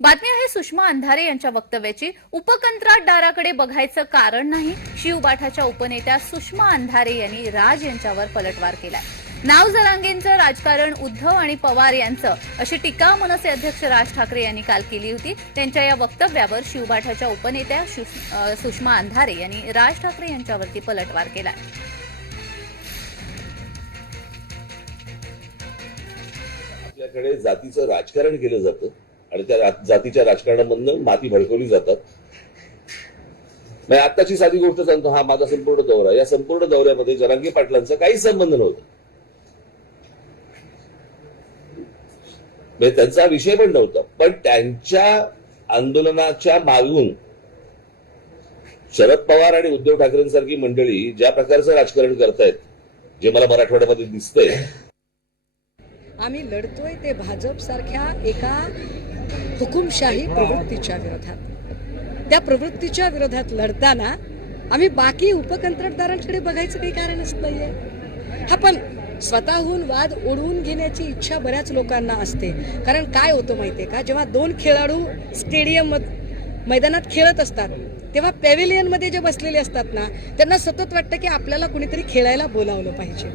बातमी आहे सुषमा अंधारे यांच्या वक्तव्याची. उपकंत्राटदाराकडे बघायचं कारण नाही. शिवबाठाच्या उपनेत्या सुषमा अंधारे यांनी राज यांच्यावर पलटवार केलाय. नाव जरांगेंचं राजकारण उद्धव आणि पवार यांचं अशी टीका मनसे अध्यक्ष राज ठाकरे यांनी काल केली होती. त्यांच्या या वक्तव्यावर शिवबाठाच्या उपनेत्या सुषमा अंधारे यांनी राज ठाकरे यांच्यावरती पलटवार केलाय. आपल्याकडे जातीचं राजकारण केलं जातं. आणि त्या जातीच्या राजकारणामधनं माती भडकवली जातात. नाही आत्ताची साधी गोष्ट सांगतो हा माझा संपूर्ण दौरा. या संपूर्ण दौऱ्यामध्ये जरांगी पाटलांचा काही संबंध नव्हता. म्हणजे त्यांचा विषय पण नव्हता. पण त्यांच्या आंदोलनाच्या मागून शरद पवार आणि उद्धव ठाकरेंसारखी मंडळी ज्या प्रकारचं राजकारण करतायत जे मला मराठवाड्यामध्ये दिसतंय. आम्ही लढतोय ते भाजप सारख्या एका हुकुमशाही प्रवृत्तीच्या विरोधात. त्या प्रवृत्तीच्या विरोधात लढताना आम्ही बाकी उपकंत्राटदारांकडे बघायचं काही कारणच नाहीये. हा पण स्वतःहून वाद ओढवून घेण्याची इच्छा बऱ्याच लोकांना असते. कारण काय होतं माहितीये का? जेव्हा दोन खेळाडू स्टेडियम मैदानात खेळत असतात तेव्हा पॅव्हिलियनमध्ये जे बसलेले असतात ना त्यांना सतत वाटतं की आपल्याला कुणीतरी खेळायला बोलावलं पाहिजे.